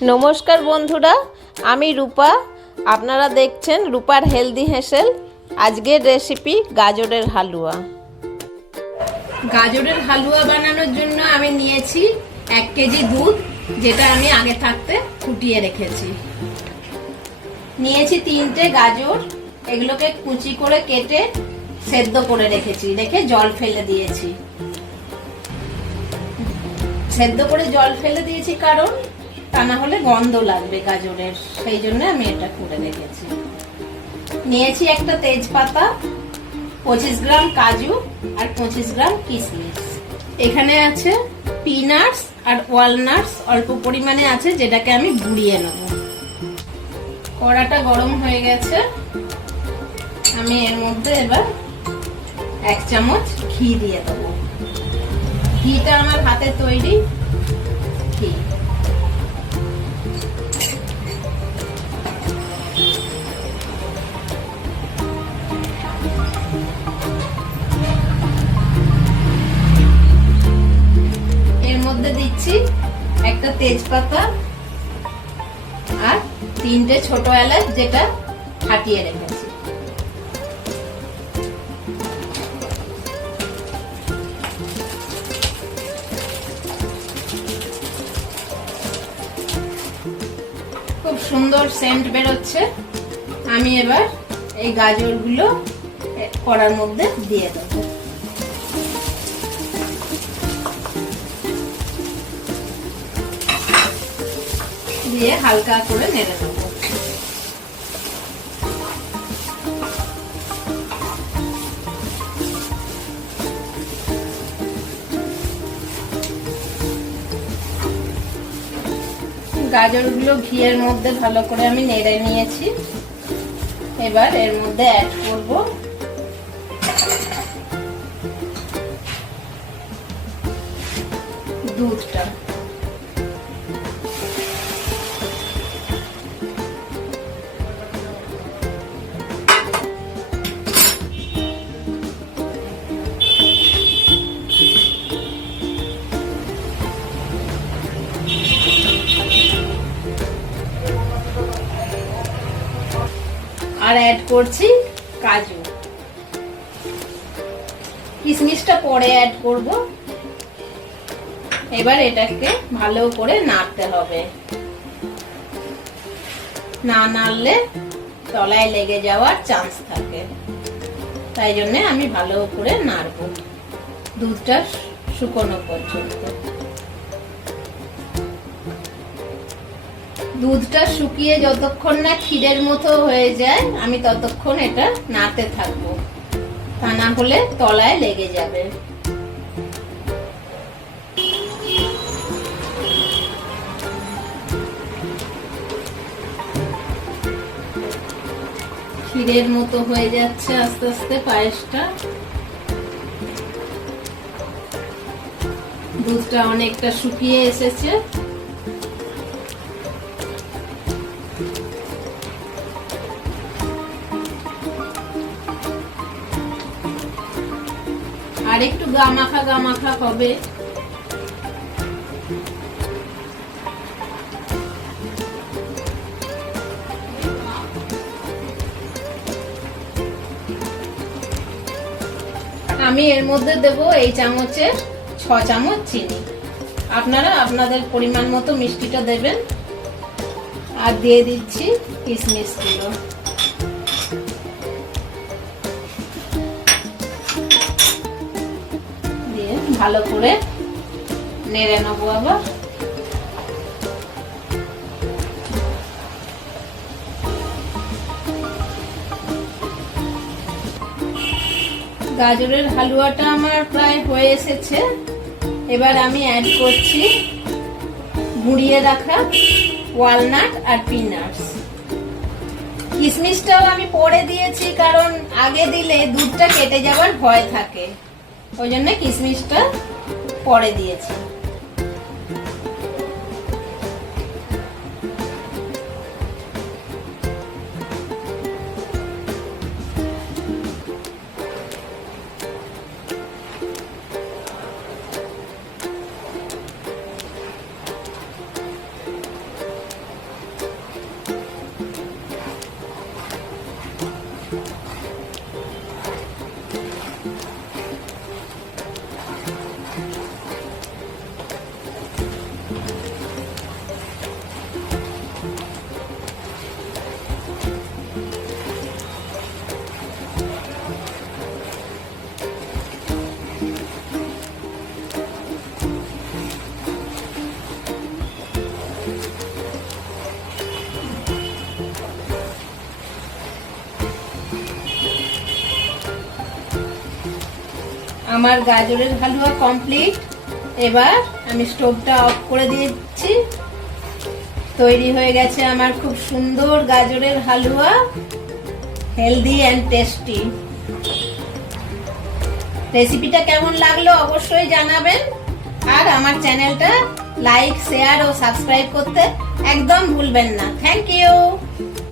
নমস্কার বন্ধুরা, আমি রূপা। আপনারা দেখছেন রূপার হেলদি হেসেল। আজকের রেসিপি গাজরের হালুয়া। গাজরের হালুয়া বানানোর জন্য আমি নিয়েছি 1 কেজি দুধ, যেটা আমি আগে থাকতে ফুটিয়ে রেখেছি। নিয়েছি 3টে গাজর, এগুলোকে কুচি করে কেটে সেদ্ধ করে রেখেছি, রেখে জল ফেলে দিয়েছি। সেদ্ধ করে জল ফেলে দিয়েছি কারণ তা না হলে গন্ধ লাগবে গাজরের, সেই জন্য আমি এটা করে রেখেছি। নিয়েছি একটা তেজপাতা, 25 গ্রাম কাজু আর 25 গ্রাম কিশমিশ। এখানে আছে পিনাটস আর ওয়ালনাটস অল্প পরিমাণে আছে, যেটাকে আমি গুঁড়িয়ে নেব। কড়াটা গরম হয়ে গেছে, আমি এর মধ্যে এবার 1 চামচ ঘি দিয়ে দেবো। ঘিটা আমার হাতে তৈরি ঘি। এর মধ্যে দিচ্ছি একটা তেজপাতা আর 3টে ছোট এলাচ, যেটা ফাটিয়ে রেখেছি। খুব সুন্দর সেন্ট বেরোচ্ছে। আমি এবার এই গাজরগুলো কড়ার মধ্যে দিয়ে দেব। দিয়ে হালকা করে নেড়ে দেব। গাজরগুলো ঘিয়ের মধ্যে ভালো করে আমি নেড়ে নিয়েছি। এবার এর মধ্যে অ্যাড করব দুধটা। আর অ্যাড করছি কাজু। কিশমিশটা পরে অ্যাড করব। এবার এটাকে ভালো করে নাড়তে হবে, না নাড়লে তলায় লেগে যাওয়ার চান্স থাকে। তাই জন্য আমি ভালো করে নাড়ব দুধটা শুকনো পর্যন্ত। দুধটা শুকিয়ে যতক্ষণ না ক্ষীরের মতো হয়ে যায়, আমি ততক্ষণ এটা নাড়তে থাকবো, তা না হলে তলায় লেগে যাবে। ক্ষীরের মতো হয়ে যাচ্ছে আস্তে আস্তে পায়েসটা। দুধটা অনেকটা শুকিয়ে এসেছে। আর একটু গামাখা গামাখা হবে। আমি এর মধ্যে দেব এই চামচের 6 চামচ চিনি। আপনারা আপনাদের পরিমাণ মতো মিষ্টিটা দেবেন। আর দিয়ে দিচ্ছি কিশমিশগুলো। দিয়ে ভালো করে নেড়ে নেবো আবার। গাজরের হালুয়াটা আমার প্রায় হয়ে এসেছে। এবার আমি অ্যাড করছি গুঁড়িয়ে রাখা ওয়ালনাট আর পিনাটস। কিশমিশটাও আমি পরে দিয়েছি, কারণ আগে দিলে দুধটা কেটে যাওয়ার ভয় থাকে, ওই জন্য কিশমিশটা পরে দিয়েছি। আমার গাজরের হালুয়া কমপ্লিট। এবার আমি স্টোভটা অফ করে দিচ্ছি। তৈরি হয়ে গেছে আমার খুব সুন্দর গাজরের হালুয়া, হেলদি অ্যান্ড টেস্টি। রেসিপিটা কেমন লাগলো অবশ্যই জানাবেন, আর আমার চ্যানেলটা লাইক, শেয়ার ও সাবস্ক্রাইব করতে একদম ভুলবেন না। Thank you.